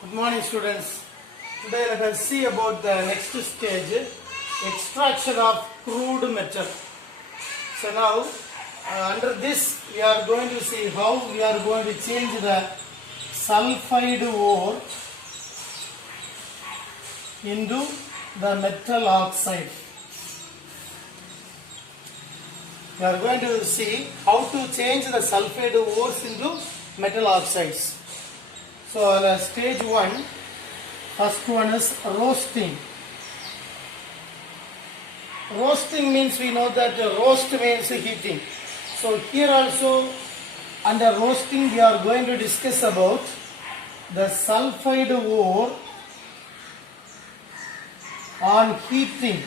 Good morning, students. Today let us see about the next stage, extraction of crude metal. So now under this we are going to see how we are going to change the sulfide ore into the metal oxide. We are going to see how to change the sulfide ores into metal oxides. So stage 1, first one is roasting. Roasting means we know that roast means heating. So here also under roasting we are going to discuss about the sulfide ore on heating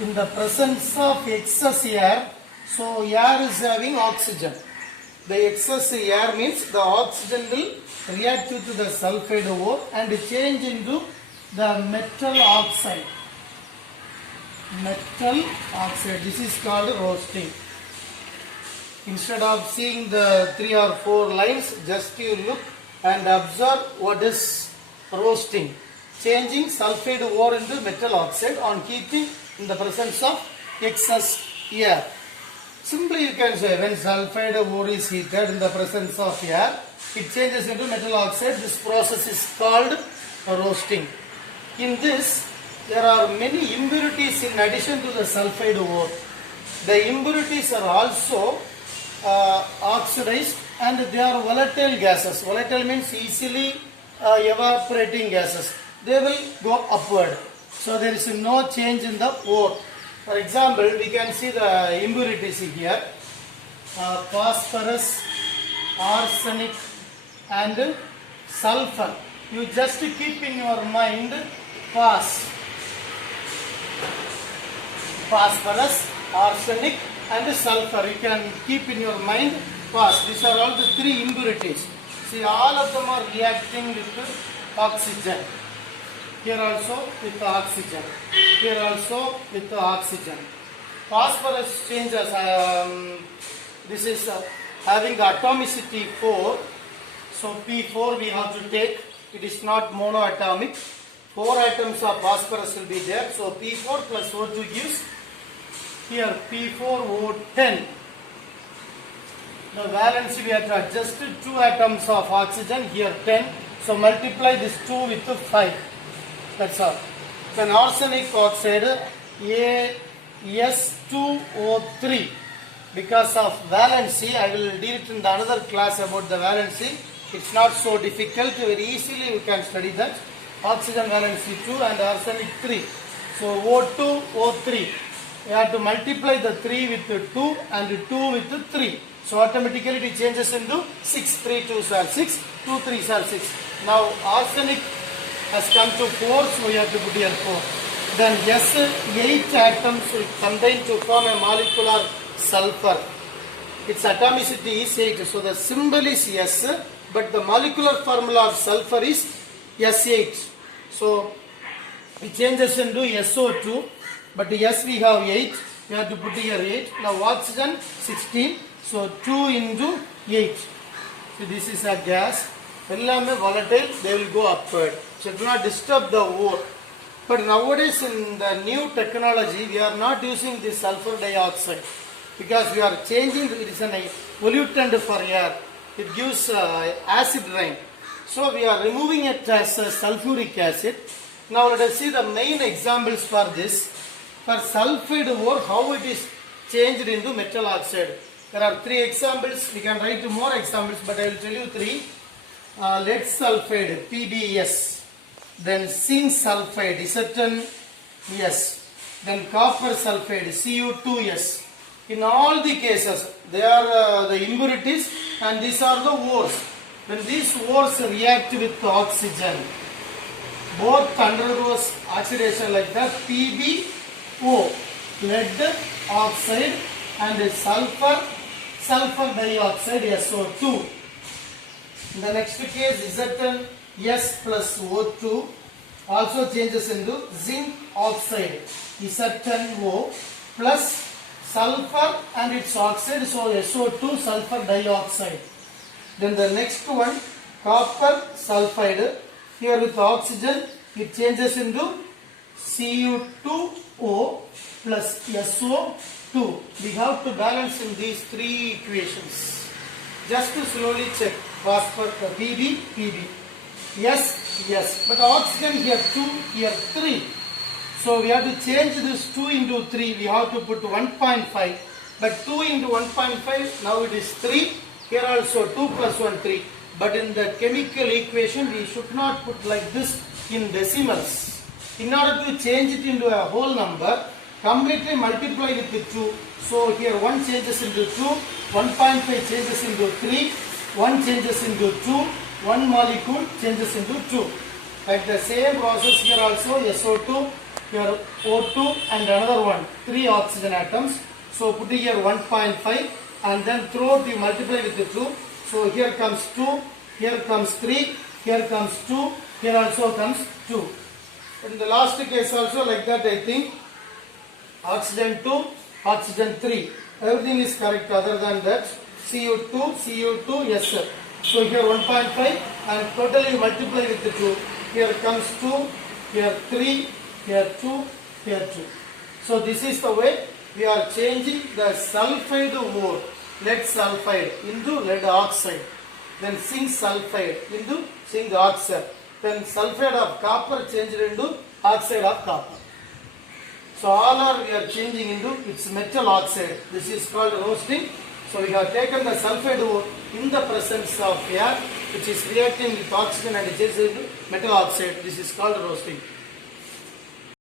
in the presence of excess air. So air is having oxygen. The excess air means the oxygen will react with the sulfide ore and change into the metal oxide. Metal oxide. This is called roasting. Instead of seeing the 3 or 4 lines, just you look and observe what is roasting. Changing sulfide ore into metal oxide on heating in the presence of excess air. Simply you can say when sulfide ore is heated in the presence of air, it changes into metal oxide. This process is called roasting. In this, there are many impurities in addition to the sulfide ore. The impurities are also oxidized and they are volatile gases. Volatile means easily evaporating gases. They will go upward. So there is no change in the ore. For example, we can see the impurities here. Phosphorus, arsenic and sulfur. You just keep in your mind phosphorus, arsenic and sulfur. You can keep in your mind These are all the 3 impurities. See, all of them are reacting with oxygen. Here also with oxygen. Here also with oxygen. Phosphorus changes. This is having atomicity 4. So P4 we have to take. It is not monoatomic. 4 atoms of phosphorus will be there. So P4 plus O2 gives here P4O10. The valence we have to adjust 2 atoms of oxygen. Here 10. So multiply this 2 with 5. That's all. Then arsenic oxide As2O3. Because of valency, I will deal it in the another class about the valency. It's not so difficult. Very easily we can study that. Oxygen valency 2 and arsenic 3. So O2, O3. We have to multiply the 3 with 2 and 2 with 3. So automatically it changes into 6. 3 2s are 6, 2 3s are 6. Now arsenic has come to 4, so we have to put here 4. Then S, 8 atoms will combine to form a molecular sulfur. Its atomicity is 8, so the symbol is S, but the molecular formula of sulfur is S8. So it changes into SO2, but S we have 8, we have to put here 8. Now oxygen 16, so 2 into 8. So this is a gas. Ellame volatile, they will go upward. So do not disturb the ore. But nowadays in the new technology, we are not using this sulfur dioxide because we are changing. It is an pollutant for air. It gives acid rain. So we are removing it as sulfuric acid. Now let us see the main examples for this. For sulfide ore, how it is changed into metal oxide. There are 3 examples. We can write more examples, but I will tell you 3. Lead sulfide, PbS. Then zinc sulfide, Zn(S). Then copper sulfide, Cu2S. In all the cases, they are the impurities and these are the ores. When these ores react with oxygen, both undergoes oxidation like that. PbO, lead oxide, and sulfur dioxide, SO2. In the next case, Zn(S) plus O2 also changes into zinc oxide, Zn(O) plus sulfur and its oxide, so SO2 sulfur dioxide. Then the next one, copper sulfide. Here with oxygen, it changes into Cu2O plus SO2. We have to balance in these three equations. Just to slowly check. Phosphor, Pb, Pb. Yes, yes. But oxygen here 2, here 3. So we have to change this 2 into 3. We have to put 1.5. But 2 into 1.5, now it is 3. Here also 2 plus 1, 3. But in the chemical equation, we should not put like this in decimals. In order to change it into a whole number, completely multiply with the 2. So here 1 changes into 2, 1.5 changes into 3, 1 changes into 2, 1 molecule changes into 2. Like the same process here also, SO2, here O2 and another one, 3 oxygen atoms. So put here 1.5 and then throughout you multiply with the 2. So here comes 2, here comes 3, here comes 2, here also comes 2. In the last case also like that, I think oxygen 2, oxygen 3. Everything is correct other than that. Cu2, yes sir. So here 1.5 and totally multiply with the 2. Here comes 2, here 3, here 2, here 2. So this is the way we are changing the sulfide ore, lead sulfide into lead oxide. Then zinc sulfide into zinc oxide. Then sulfide of copper changed into oxide of copper. So all are we are changing into its metal oxide. This is called roasting. So we have taken the sulfide ore in the presence of air, which is reacting with oxygen and it changes into metal oxide. This is called roasting.